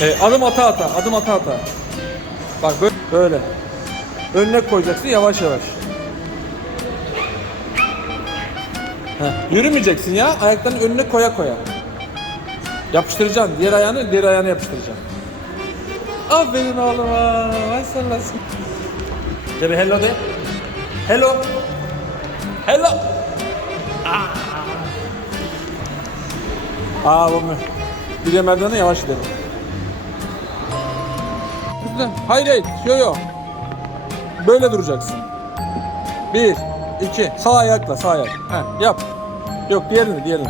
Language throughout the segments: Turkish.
E, adım ata ata, adım ata ata. Bak böyle, böyle. Önüne koyacaksın yavaş yavaş. Heh, yürümeyeceksin ya. Ayaklarını önüne koya koya. Yapıştıracaksın. Diğer ayağını diğer ayağına yapıştıracaksın. Aferin oğluma. Vay sen nasıl? Gel hello de. Hello. Hello. Aa bu mu? Bir de merdivene yavaş gidelim. Güzel. Hayır hayır. Yo yo. Böyle duracaksın. Bir, iki. Sağ ayakla sağ ayak. Heh, yap. Yok diğerini diğerini.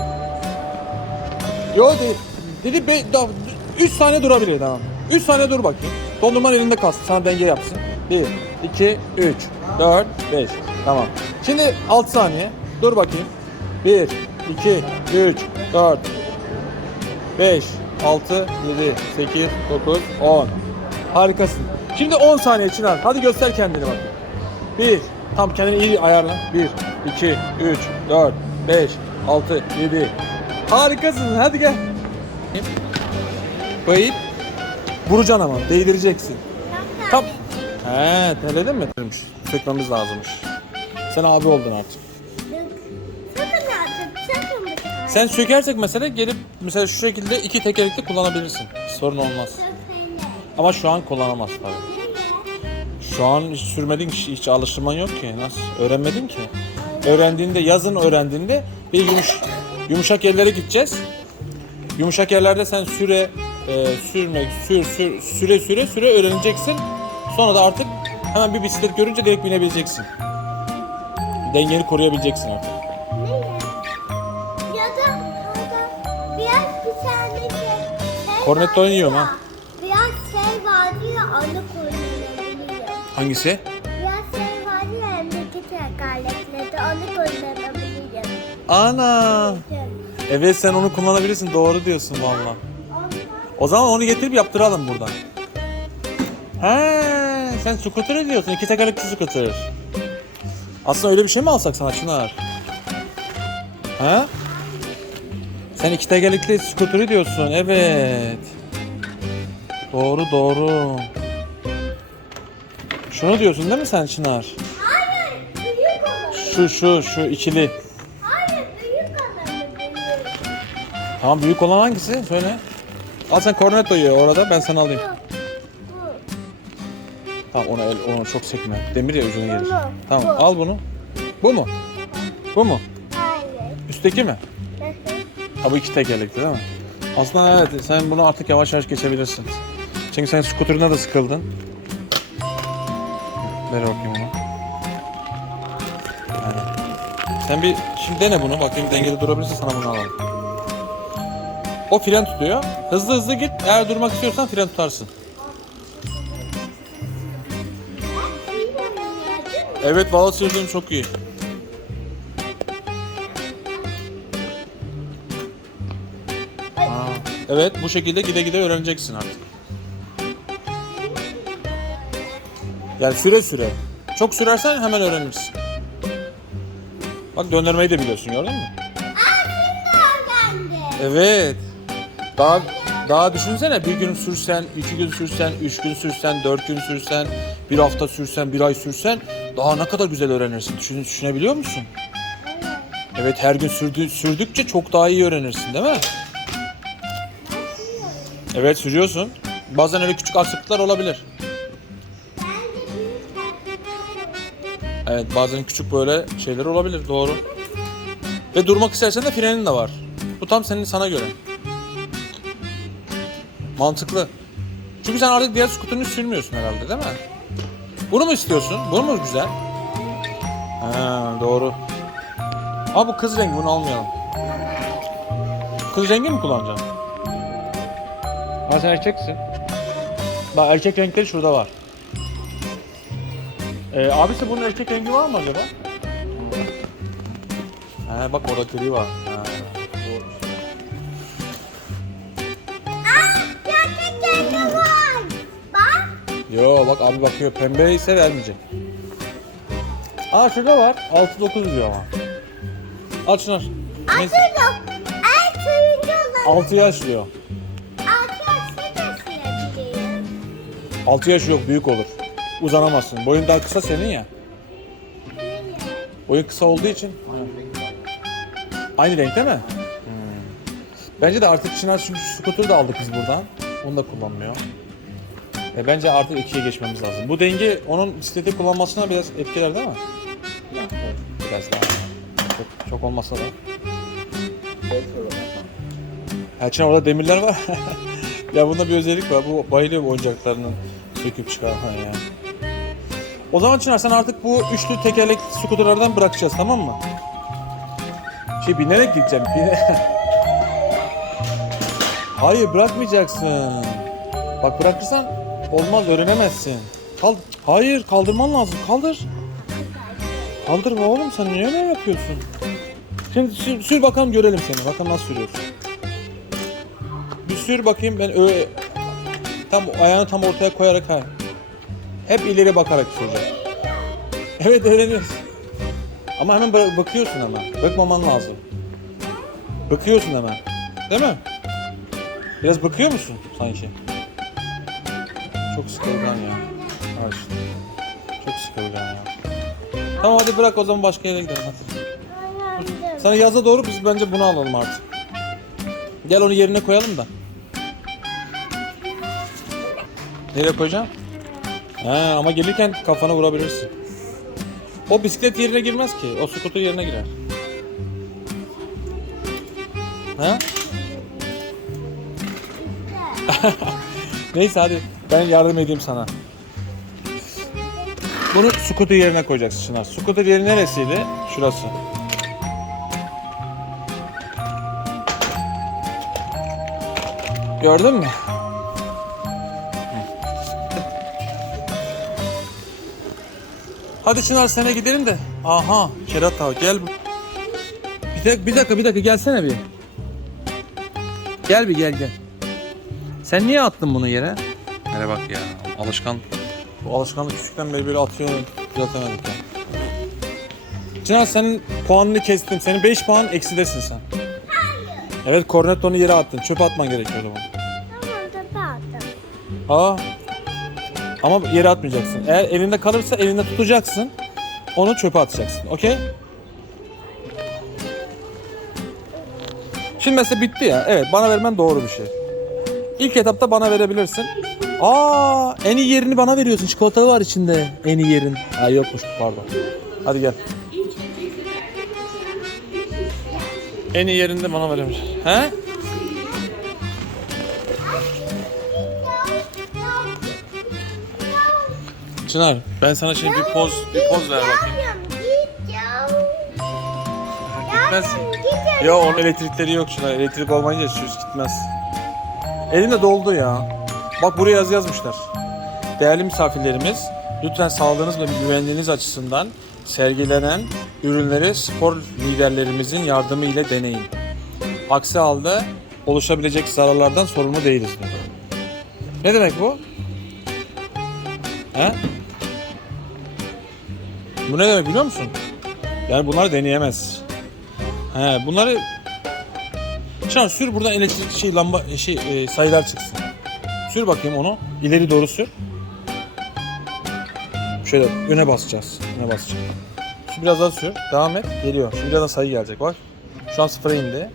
Yo değil. Dedi be, da, 3 saniye durabilir tamam. 3 saniye dur bakayım. Dondurman elinde kalsın. Sana denge yapsın. 1, 2, 3, 4, 5. Tamam. Şimdi 6 saniye. Dur bakayım. 1, 2, 3, 4, 5, 6, 7, 8, 9, 10. Harikasın. Şimdi 10 saniye Çınar. Hadi göster kendini bak. 1, tam kendini iyi ayarla. 1, 2, 3, 4, 5, 6, 7. Harikasın. Hadi gel. Bayıp vuracaksın ama değdireceksin. Tam. He, terledin mi? Sökmemiz lazımmış. Sen abi oldun artık. Sen sökersek mesela gelip mesela şu şekilde iki tekerlekli kullanabilirsin. Sorun olmaz. Ama şu an kullanamaz tabii. Şu an hiç sürmedin ki, hiç alıştırman yok ki. Nasıl? Öğrenmedin ki. Öğrendiğinde, yazın öğrendiğinde bir yumuş, yumuşak yerlere gideceğiz. Yumuşak yerlerde sen süre e, sürmek, sür, sür, süre süre süre öğreneceksin. Sonra da artık hemen bir bisiklet görünce direkt binebileceksin. Dengeni koruyabileceksin artık. Ya da orada biraz bir tane şey. yiyorum ya, ha. Hangisi? Biraz şey vardı ya emdeki tekerleklerde onu kullanabilirim. Ana. Evet sen onu kullanabilirsin. Doğru diyorsun valla. O zaman onu getirip yaptıralım buradan. He, sen scooter diyorsun. İki tekerlekli scooter. Aslında öyle bir şey mi alsak sana Çınar? Ha? Sen iki tekerlekli scooter diyorsun. Evet. Doğru doğru. Şunu diyorsun değil mi sen Çınar? Hayır büyük olanı. Şu şu şu ikili. Hayır büyük olanı. Tamam büyük olan hangisi? Söyle. Al sen Cornetto'yu orada ben sana alayım. Tamam onu el, onu çok sekme. Demir ya ucuna gelir. Tamam bu. al bunu. Bu mu? Bu mu? Hayır. Üstteki mi? Ha bu iki tekerlekli değil mi? Aslında evet sen bunu artık yavaş yavaş geçebilirsin. Çünkü sen skuterına da sıkıldın. Ver bakayım bunu. Yani. Sen bir şimdi dene bunu bakayım dengeli durabilirse sana bunu alalım. O fren tutuyor. Hızlı hızlı git. Eğer durmak istiyorsan fren tutarsın. Evet valla sürdüğün çok iyi. Aa, evet bu şekilde gide gide öğreneceksin artık. Yani süre süre. Çok sürersen hemen öğrenirsin. Bak döndürmeyi de biliyorsun gördün mü? Evet. Daha daha düşünsene bir gün sürsen, iki gün sürsen, üç gün sürsen, dört gün sürsen, bir hafta sürsen, bir ay sürsen daha ne kadar güzel öğrenirsin. Düşün, düşünebiliyor musun? Evet her gün sürdü, sürdükçe çok daha iyi öğrenirsin değil mi? Evet sürüyorsun. Bazen öyle küçük aksaklıklar olabilir. Evet bazen küçük böyle şeyler olabilir doğru. Ve durmak istersen de frenin de var. Bu tam senin sana göre. Mantıklı. Çünkü sen artık diğer skuterını sürmüyorsun herhalde değil mi? Bunu mu istiyorsun? Bunu mu güzel? Ha doğru. Ama bu kız rengi bunu almayalım. Kız rengi mi kullanacaksın? Ama sen erkeksin. Bak erkek renkleri şurada var. Ee, abisi bunun erkek rengi var mı acaba? He bak orada gri var. Ha, doğru. Gerçekten var. Bak. Yo bak abi bakıyor pembe ise vermeyecek. Aa şurada var. 6-9 diyor ama. Al Çınar. Neyse. Aslında en turuncu olan 6 yaş diyor. yaşlı da şey. 6 yaş yok büyük olur. Uzanamazsın. Boyun daha kısa senin ya. Boyun kısa olduğu için. Aynı renk değil mi? Hmm. Bence de artık Çınar çünkü skuter da aldık biz buradan. Onu da kullanmıyor. E bence artık ikiye geçmemiz lazım. Bu denge onun bisikleti kullanmasına biraz etkiler değil mi? Evet, Biraz daha. Çok, çok olmasa da. Ha Çınar orada demirler var. ya bunda bir özellik var. Bu bayılıyor bu oyuncaklarının söküp çıkartan ya. O zaman Çınar sen artık bu üçlü tekerlekli skuterlardan bırakacağız tamam mı? Şey binerek gideceğim. Bine... Hayır bırakmayacaksın. Bak bırakırsan olmaz öğrenemezsin. Kal Hayır kaldırman lazım. Kaldır. Kaldırma oğlum sen niye öyle yapıyorsun? Şimdi sür, sür bakalım görelim seni. Bakalım nasıl sürüyorsun. Bir sür bakayım ben öyle tam ayağını tam ortaya koyarak ha. Hep ileri bakarak süreceğim. Evet öğreniyorsun. Ama hemen bakıyorsun ama. Bakmaman lazım. Bakıyorsun hemen. Değil mi? Biraz bakıyor musun sanki? Çok sıkılgan ya. İşte. Çok sıkılgan ya. Tamam hadi bırak o zaman başka yere gidelim hadi. Sana yaza doğru biz bence bunu alalım artık. Gel onu yerine koyalım da. Nereye koyacağım? Ha, ama gelirken kafana vurabilirsin. O bisiklet yerine girmez ki. O skuter yerine girer. Ha? Neyse hadi ben yardım edeyim sana. Bunu skuter yerine koyacaksın Çınar. Skuter yeri neresiydi? Şurası. Gördün mü? Hadi Çınar sene gidelim de. Aha kerata gel. bu- Bir dakika bir dakika bir dakika gelsene bir. Gel bir gel gel. Sen niye attın bunu yere? Nereye bak ya alışkan. Bu alışkanlık küçükten beri böyle atıyor. Düzeltemedik ya. Çınar senin puanını kestim. Senin 5 puan eksidesin sen. Evet kornetonu yere attın. Çöpe atman gerekiyordu bunu. Tamam da pardon. Aa. Ama yere atmayacaksın. Eğer elinde kalırsa elinde tutacaksın. Onu çöpe atacaksın. Okey? Şimdi mesela bitti ya. Evet bana vermen doğru bir şey. İlk etapta bana verebilirsin. Aa, en iyi yerini bana veriyorsun. Çikolata var içinde. En iyi yerin. Ha yokmuş pardon. Hadi gel. En iyi yerinde bana veriyormuş. He? Çınar ben sana şimdi bir poz bir poz ver bakayım. Git ya. Gitmez. Git Ya onun elektrikleri yok Çınar. Elektrik olmayınca süz gitmez. Elimde doldu ya. Bak buraya yazı yazmışlar. Değerli misafirlerimiz, lütfen sağlığınız ve güvenliğiniz açısından sergilenen ürünleri spor liderlerimizin yardımı ile deneyin. Aksi halde oluşabilecek zararlardan sorumlu değiliz. diyor. Ne demek bu? He? Bu ne demek biliyor musun? Yani bunları deneyemez. He, bunları Şan sür buradan elektrik şey lamba şey e, sayılar çıksın. Sür bakayım onu. İleri doğru sür. Şöyle öne basacağız. Öne basacağım. Şu biraz daha sür. Devam et. Geliyor. Şimdi biraz daha sayı gelecek bak. Şu an sıfıra indi.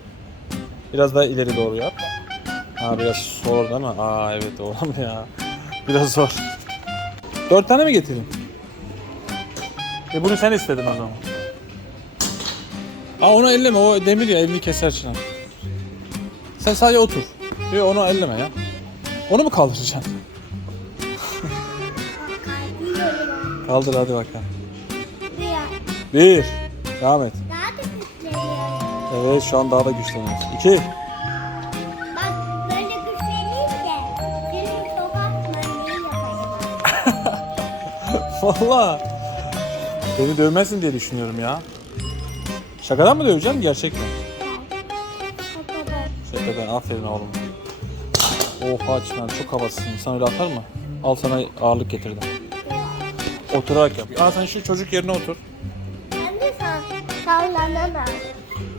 Biraz daha ileri doğru yap. Ha biraz zor değil mi? Aa evet oğlum ya. Biraz zor. Dört tane mi getireyim? E bunu sen istedin o zaman. Aa onu elleme o demir ya elini keser Çınar. Sen sadece otur. Yok onu elleme ya. Onu mu kaldıracaksın? Kaldır hadi bakalım. Rüya. Bir. Devam et. Daha da güçleniyorum. Evet şu an daha da güçleniyoruz. İki. Bak böyle güçleneyim de senin sokak manyağı yaparım. Valla. Beni dövmezsin diye düşünüyorum ya. Şakadan mı döveceğim gerçekten? Şakadan. Şakadan aferin oğlum. Oha Çınar çok havasızsın. İnsan öyle atar mı? Al sana ağırlık getirdim. Oturarak yap. Aa sen şu çocuk yerine otur. Ben de sal sallanamam.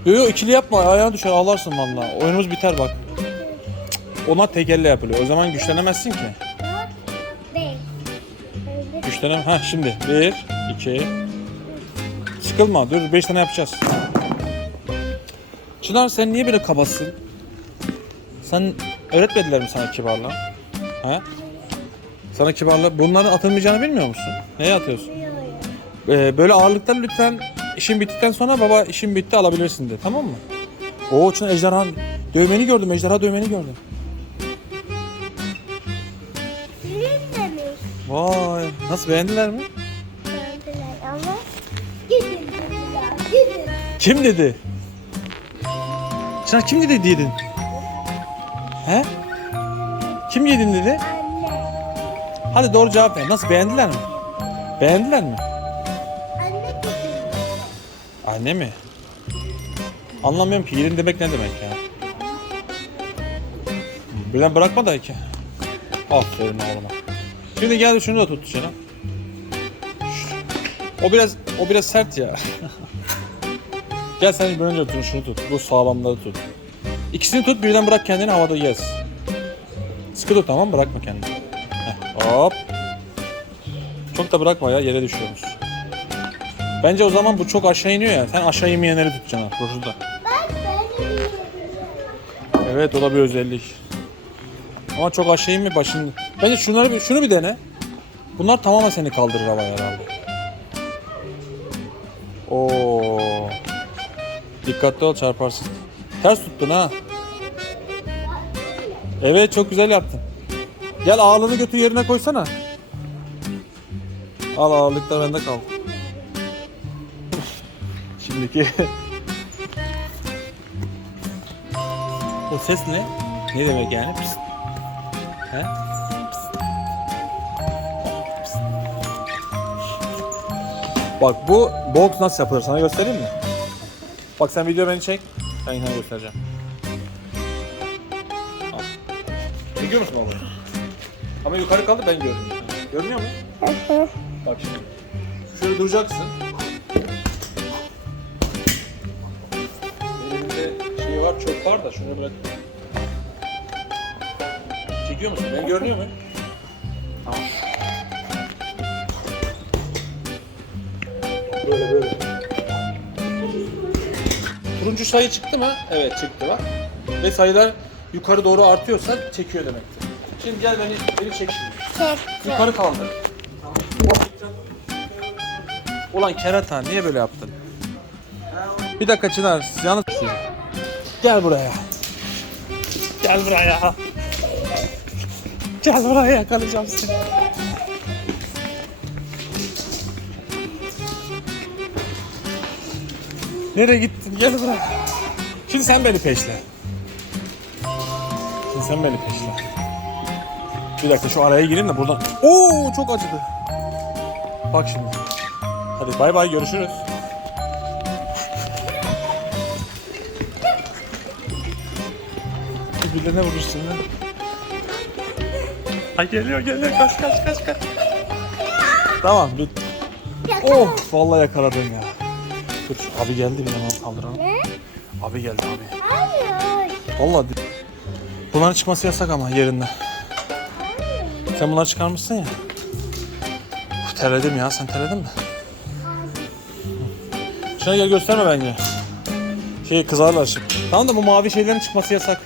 Yo yo ikili yapma ayağına düşer ağlarsın valla. Oyunumuz biter bak. Ona tek elle yapılıyor. O zaman güçlenemezsin ki. Dört, beş. Üç tane. Ha şimdi. Bir, iki. Sıkılma. Dur beş tane yapacağız. Çınar sen niye böyle kabasın? Sen öğretmediler mi sana kibarlığı? He? Sana kibarlığı. Bunların atılmayacağını bilmiyor musun? Neye atıyorsun? Ee, böyle ağırlıktan lütfen işin bittikten sonra baba işin bitti alabilirsin de tamam mı? Oo Çınar ejderha dövmeni gördüm. Ejderha dövmeni gördüm. Vay nasıl beğendiler mi? Kim dedi? Çınar kim dedi yedin? He? Kim yedin dedi? Anne. Hadi doğru cevap ver. Nasıl beğendiler mi? Beğendiler mi? Anne. Anne mi? Anlamıyorum ki yedin demek ne demek ya? Birden bırakma da ki. Aferin oğluma. Şimdi gel şunu da tut canım. O biraz o biraz sert ya. gel sen bir önce tut şunu tut. Bu sağlamları tut. İkisini tut birden bırak kendini havada gez. Sıkı tut tamam bırakma kendini. Heh, hop. Çok da bırakma ya yere düşüyormuş. Bence o zaman bu çok aşağı iniyor ya. Sen aşağı inmeyenleri tutacaksın ha. Şurada. Evet o da bir özellik. Ama çok aşağı inme başını. Bence şunları bir, şunu bir dene. Bunlar tamamen seni kaldırır havaya herhalde. Oo. Dikkatli ol çarparsın. Ters tuttun ha. Evet çok güzel yaptın. Gel ağırlığını götür yerine koysana. Al ağırlıklar bende kal. Şimdiki O ses ne? Ne demek yani? Pist. He? Bak bu box nasıl yapılır sana göstereyim mi? Bak sen video beni çek. Ben sana göstereceğim. Al. Çekiyor musun oğlum? Ama yukarı kaldı ben gördüm. Görünüyor mu? Bak şimdi. Şöyle duracaksın. Elimde şey var, çöp var da şunu bırak. Çekiyor musun? Ben görünüyor mu? Turuncu sayı çıktı mı? Evet çıktı bak. Ve sayılar yukarı doğru artıyorsa çekiyor demektir. Şimdi gel beni, beni çek şimdi. Yukarı kaldır. Ulan kerata niye böyle yaptın? Bir dakika Çınar yalnız Gel buraya. Gel buraya. Gel buraya yakalayacağım seni. Nereye gittin? Gel buraya. Şimdi sen beni peşle. Şimdi sen beni peşle. Bir dakika şu araya gireyim de buradan. Oo çok acıdı. Bak şimdi. Hadi bay bay görüşürüz. Birbirlerine vurursun ha. Ay geliyor geliyor kaç kaç kaç kaç. Tamam dur. Oh vallahi yakaladım ya. Dur abi geldi bir hemen kaldıralım. Ne? Abi geldi abi. Hayır. Vallahi bunların çıkması yasak ama yerinden. Sen bunları çıkarmışsın ya. Uf, terledim ya sen terledin mi? Şuna gel gösterme bence. Şey kızarlar şimdi. Tamam da bu mavi şeylerin çıkması yasak.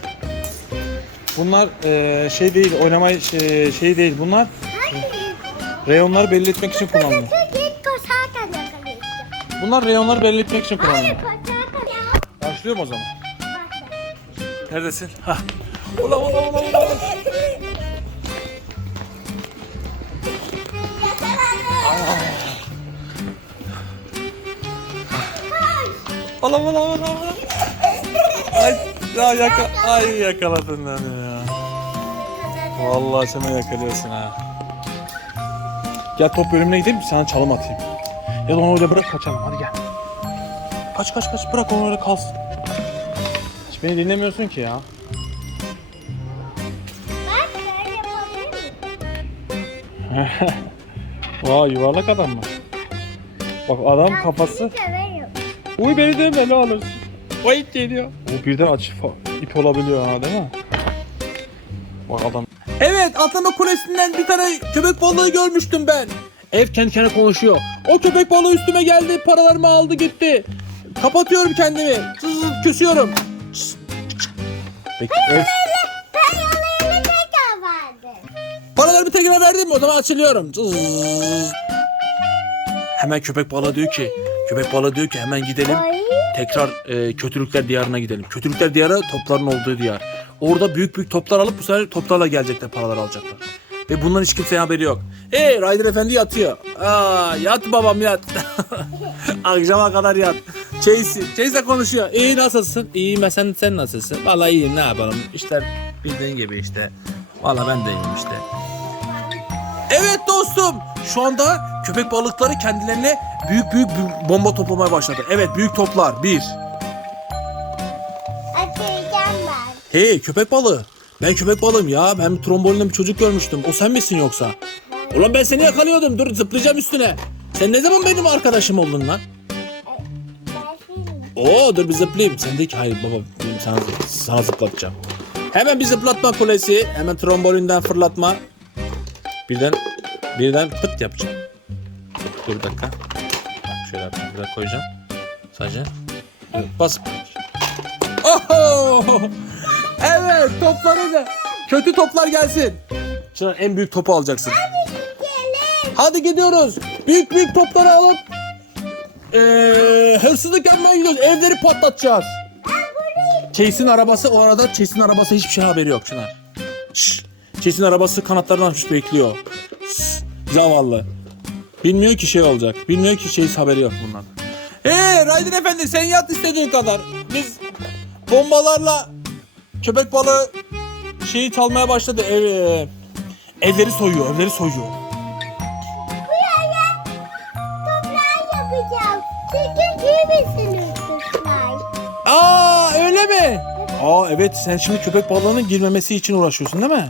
Bunlar eee, şey değil, oynama şey, şey değil. Bunlar Hayır. reyonları belli etmek için kullanılıyor. Bunlar reyonları belli etmek için kullanılıyor. Başlıyorum o zaman. Neredesin? Hah. Ulan ulan ulan ulan. Ulan ulan ulan ulan. Ay ya yaka ay yakaladın beni ya. Vallahi sen yakalıyorsun ha. Gel top bölümüne gidelim sana çalım atayım. Ya da onu öyle bırak kaçalım hadi gel. Kaç kaç kaç bırak onu öyle kalsın. Hiç beni dinlemiyorsun ki ya. Vay yuvarlak adam mı? Bak adam kafası. Uy beni dövme ne alırsın. Vay geliyor. O birden aç ip olabiliyor ha değil mi? Bak adam. Evet Atlama Kulesi'nden bir tane köpek balığı görmüştüm ben. Ev kendi kendine konuşuyor. O köpek balığı üstüme geldi. Paralarımı aldı gitti. Kapatıyorum kendimi. Zız, küsüyorum. Peki ev... Tekrar. Paralarımı tekrar verdim mi? O zaman açılıyorum. Zız. Hemen köpek balığı diyor ki, köpek balığı diyor ki hemen gidelim. Tekrar e, kötülükler diyarına gidelim. Kötülükler diyarı topların olduğu diyar. Orada büyük büyük toplar alıp bu sefer toplarla gelecekler paralar alacaklar. Ve bundan hiç kimseye haberi yok. Hey Ryder Efendi yatıyor. Aa, yat babam yat. Akşama kadar yat. Chase, Chase konuşuyor. İyi nasılsın? Ben sen, sen nasılsın? Vallahi iyiyim ne yapalım. İşte bildiğin gibi işte. Vallahi ben de iyiyim işte. Evet dostum. Şu anda köpek balıkları kendilerine büyük büyük bomba toplamaya başladı. Evet büyük toplar. Bir. Açacağım ben. Hey köpek balığı. Ben köpek balığım ya. Ben bir trombolinle bir çocuk görmüştüm. O sen misin yoksa? Ulan ben seni yakalıyordum. Dur zıplayacağım üstüne. Sen ne zaman benim arkadaşım oldun lan? Oo dur bir zıplayayım. Sen de ki hayır baba benim sana, sana zıplatacağım. Hemen bir zıplatma kulesi. Hemen trombolinden fırlatma. Birden birden pıt yapacağım. Dur bir dakika. Bak şöyle yapayım. Biraz koyacağım. Sadece. Evet, bas. Oho! Evet topları da. Kötü toplar gelsin. Şuna en büyük topu alacaksın. Hadi gidiyoruz. Büyük büyük topları alıp eee hırsızlık yapmaya gidiyoruz. Evleri patlatacağız. Chase'in arabası o arada Chase'in arabası hiçbir şey haberi yok Çınar. Şşş. Chase'in arabası kanatlarını açmış bekliyor. Şşş, Zavallı. Bilmiyor ki şey olacak. Bilmiyor ki Chase haberi yok bundan. Hey Ryder efendi sen yat istediğin kadar. Biz bombalarla köpek balığı şeyi çalmaya başladı. Ev, evleri soyuyor, evleri soyuyor. Buraya toplar yapacağım. Çünkü giymesiniz toplar. Aa öyle mi? Aa evet sen şimdi köpek balığının girmemesi için uğraşıyorsun değil mi?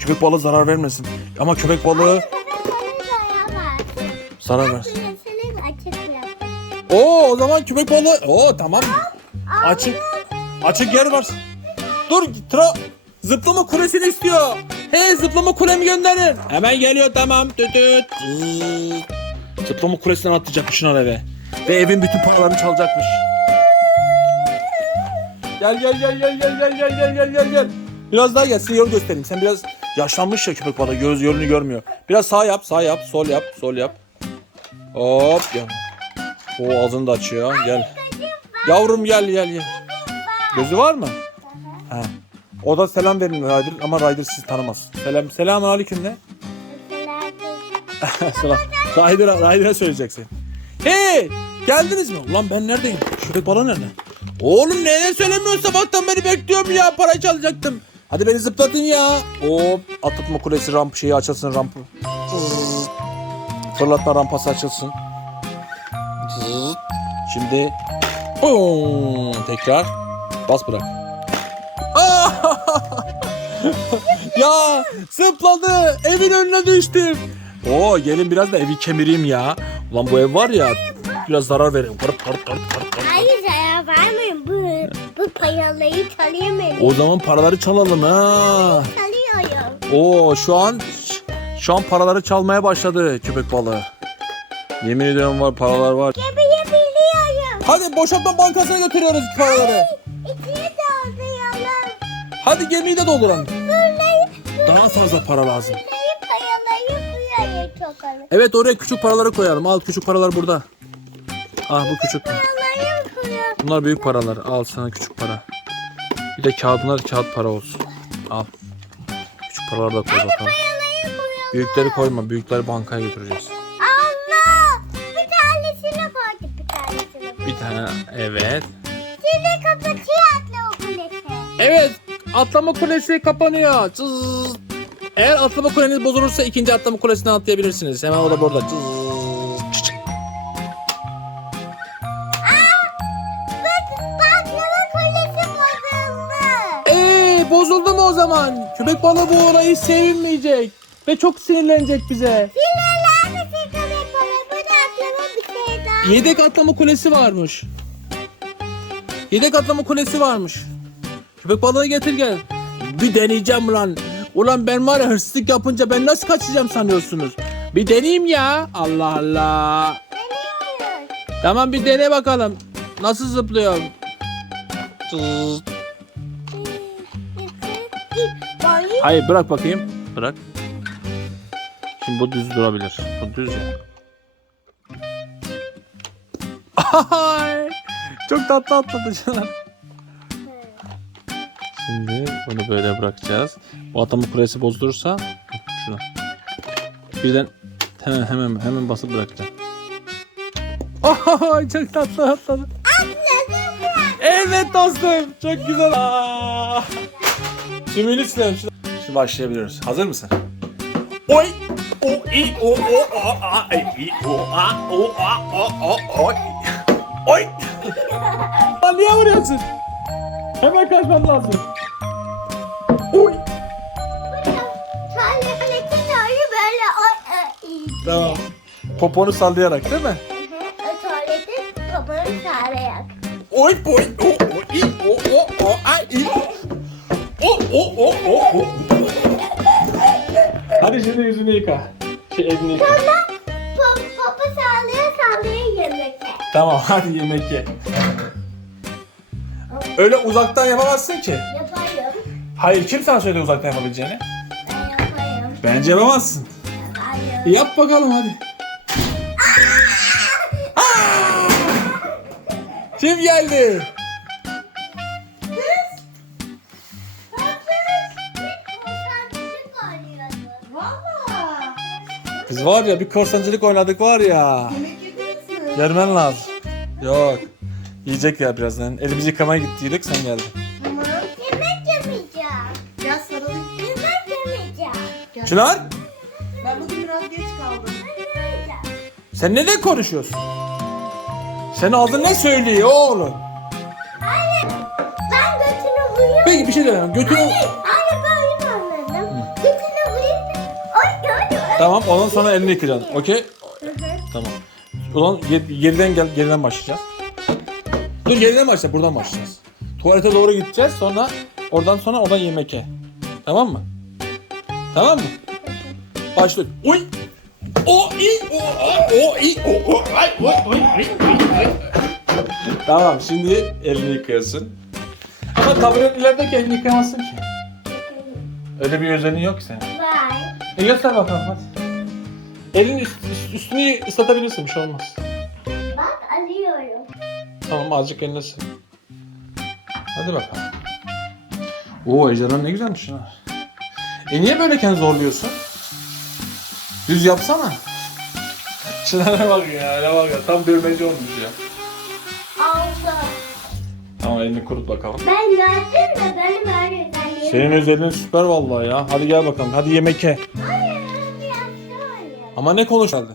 Köpek balığı zarar vermesin. Ama köpek balığı zarar versin. Oo o zaman köpek balığı. Oo tamam. Açık. Açık yer var. Dur tra zıplama kulesini istiyor. Hey zıplama kulemi gönderin. Hemen geliyor tamam. Tüt tüt. Zıt. Zıplama kulesinden atlayacakmış şuna eve. Ve evin bütün paralarını çalacakmış. Gel gel gel gel gel gel gel gel gel gel gel. Biraz daha gel size yol göstereyim. Sen biraz yaşlanmış ya köpek balığı göz yolunu görmüyor. Biraz sağ yap sağ yap sol yap sol yap. Hop gel. O ağzını da açıyor. Gel. Yavrum gel gel gel. Gözü var mı? O da selam verin Ryder ama Ryder sizi tanımaz. Selam selamun aleyküm de. Selam. Ryder'a Ryder'a söyleyeceksin. Hey! Geldiniz mi? Ulan ben neredeyim? Köpek balığı nerede? Oğlum neden söylemiyorsun? Sabahtan beri bekliyorum ya. Parayı çalacaktım. Hadi beni zıplatın ya. Hop. Atlatma kulesi ramp şeyi açılsın rampı. Zıt. Fırlatma rampası açılsın. Zıt. Şimdi Boom. tekrar bas bırak. Ya zıpladı. Evin önüne düştüm. Oo gelin biraz da evi kemireyim ya. Ulan bu ev var ya biraz zarar kırıp kırıp kırıp kırıp. Hayır zarar vermeyin. Bu, bu paraları çalayım O zaman paraları çalalım ha. Çalıyorum. Oo şu an şu an paraları çalmaya başladı köpek balığı. Yemin ediyorum var paralar var. Gebeyi biliyorum. Hadi boşaltma bankasına götürüyoruz paraları. Dolduralım. Hadi gemiyi de dolduralım. Daha fazla para lazım. Evet oraya küçük paraları koyalım. Al küçük paralar burada. Ah bu küçük. Bunlar büyük paralar. Al sana küçük para. Bir de kağıdlar kağıt para olsun. Al. Küçük paraları da koy bakalım. Büyükleri koyma. Büyükleri bankaya götüreceğiz. Allah! Bir tanesini koyduk bir tanesini. Bir tane. Evet. Şimdi kapatıyor atla o kulesi. Evet. Atlama kulesi kapanıyor. Cız. Eğer atlama kuleniz bozulursa ikinci atlama kulesinden atlayabilirsiniz. Hemen o da burada. Cız. Ee, bozuldu mu o zaman? Köpek balığı bu olayı sevinmeyecek. Ve çok sinirlenecek bize. Sinirler misin köpek balığı? Bu da atlama bir şey daha. Yedek atlama kulesi varmış. Yedek atlama kulesi varmış. Köpek balığı getir gel. Bir deneyeceğim lan. Ulan ben var ya hırsızlık yapınca ben nasıl kaçacağım sanıyorsunuz? Bir deneyeyim ya. Allah Allah. Deniyoruz. Tamam bir dene bakalım. Nasıl zıplıyor? Zıt. Bir, iki, üç. Boing. Hayır bırak bakayım. Bırak. Şimdi bu düz durabilir. Bu düz ya. Ay, Çok tatlı atladı canım. Şimdi bunu böyle bırakacağız. Bu adamın kulesi bozdurursa şuna. Birden hemen hemen hemen basıp bırakacağım. Ay çok tatlı atladı. Evet dostum. Çok güzel. Tümünü silelim. Şimdi Şimdi başlayabiliyoruz. Hazır mısın? Oy! O i o o a a i o a o a o o oy. Oy! Lan niye vuruyorsun? Hemen kaçmam lazım. Oy! Ayı böyle. Tamam. Poponu sallayarak değil mi? Tuvaleti kafanı sağlayak. Oy oy o o i o o o a i o o o o o. Hadi şimdi yüzünü yıka. Şey elini yıka. Pop, popu sağlaya sağlaya yemek ye. Tamam hadi yemek ye. Öyle uzaktan yapamazsın ki. Yaparım. Hayır kim sana söyledi uzaktan yapabileceğini? Ben yaparım. Bence yapamazsın. Yaparım. Yap bakalım hadi. Aa! Kim geldi? Valla. Kız var ya bir korsancılık oynadık var ya. Yemek yediniz mi? Görmen lazım. Yok. Yiyecek ya birazdan. Elimizi yıkamaya gittiydik sen geldin. Çınar Ben bugün biraz geç kaldım. Sen neden konuşuyorsun? Sen ağzın ne söylüyor oğlum? Hayır. Ben götünü vurayım. Peki bir şey demiyorum. Götünü... Hayır. Hayır böyle anladım. Götünü vurayım. Oy oy oy. Tamam ondan sonra elini yıkayacaksın. Okey? Hı hı. Tamam. Ulan ger- geriden gel, geriden başlayacağız. Dur geriden başla, buradan başlayacağız. Tuvalete doğru gideceğiz, sonra oradan sonra oradan yemek ye. Tamam mı? Tamam mı? Başla. Uy! O i o a o i o o ay oy oy oy oy. Tamam, şimdi elini yıkıyorsun. Ama tabletlerdeki elini yıkamazsın ki. Öyle bir özelliğin yok ki senin. Vay. E göster bakalım hadi. Elin üst, üst- üstünü ıslatabilirsin bir şey olmaz. Bak alıyorum. Tamam azıcık eline sil. Hadi bakalım. Oo ejderhan ne güzelmiş Çınar. E niye böyle kendini zorluyorsun? Düz yapsana. Çınar'a bak ya, öyle bak ya. Tam dövmeci olmuş ya. Aldım. Tamam elini kurut bakalım. Ben gördüm de benim öyle ben Senin özelliğin süper vallahi ya. Hadi gel bakalım. Hadi yemek ye. Hayır biraz şöyle. Ama ne konuş geldi?